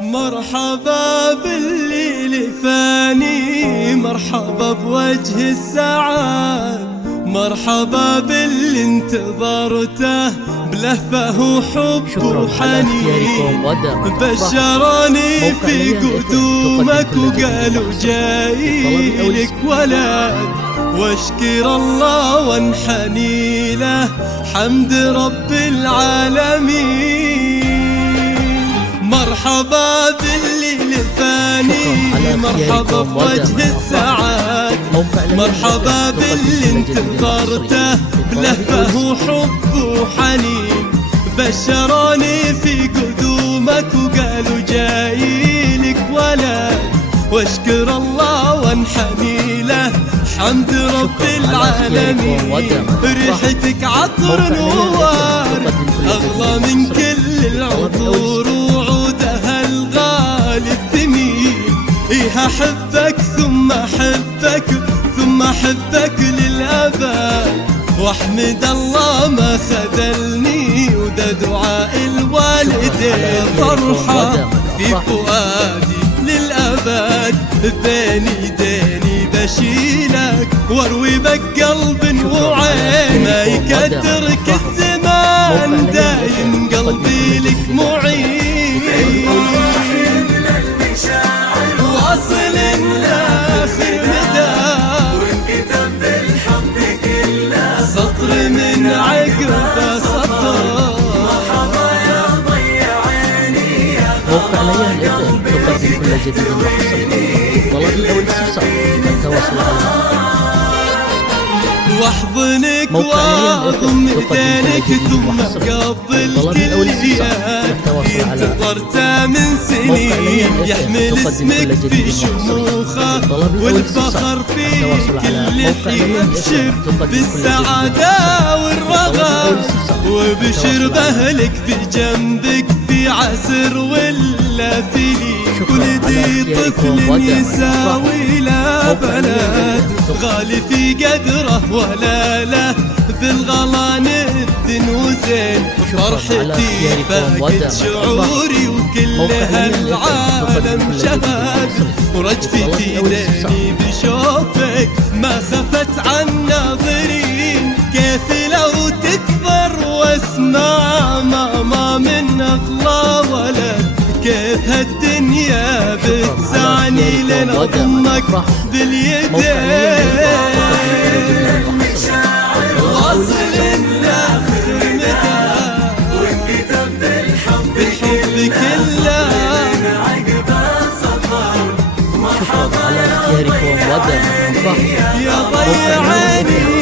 مرحبا بالليل فاني، مرحبا بوجه السعاد، مرحبا باللي انتظرته بلهفه وحب وحنين. بشروني في قدومك وقالوا جاي لك ولد، واشكر الله وانحني له حمد رب العالمين. مرحبا بالليل الفاني، مرحبا بوجه السعاد، مرحبا باللي انتظرته بلهفه وحب وحنين. بشروني في قدومك وقالوا جاي لك ولد، واشكر الله وانحني له حمد رب العالمين. ريحتك عطر نوار أغلى من كل العطور، وعودها الغالي الثمين. إيه أحبك ثم أحبك ثم أحبك للأبد، واحمد الله ما خذلني وده دعاء الوالدين. فرحة في فؤادي للأبد، بين ايديني بشيلك واروي بك قلب وعين. ما يكدرك الزمان دايم قلبي لك معين، واصل لاخر مدى وانكتب بالحب كله سطر من عقب سطر. مرحبا يا ضيع عيني يا موقع قلبي تقدم كل جديد وحصري. طلبي او الاستفسار التواصل على واحضنك واضم ايدينك ثم اقبل كل جياد انتظرته من سنين. يحمل اسمك في شموخه والفخر في كل حين. ابشر بالسعاده والرغد، وبشر باهلك بجنبك في عسر ولا في لين. ولدي طفل يساوي لا بلد، غالي في قدره ولا له بالغلا ندن وزين. فرحتي فاقد شعوري وكل هالعالم شهد، ورجفتي دمي بشوفك ما خفت عن ناظرين. كيف لو تكبر واسمع ماما من اغلى ولد، كيف هالدنيا بتسعني لين اضمك باليدين. واصل لاخر مدى وانكتب بالحب كله عقب سطر. مرحبا على اختياركم ودم يا ضيع عيني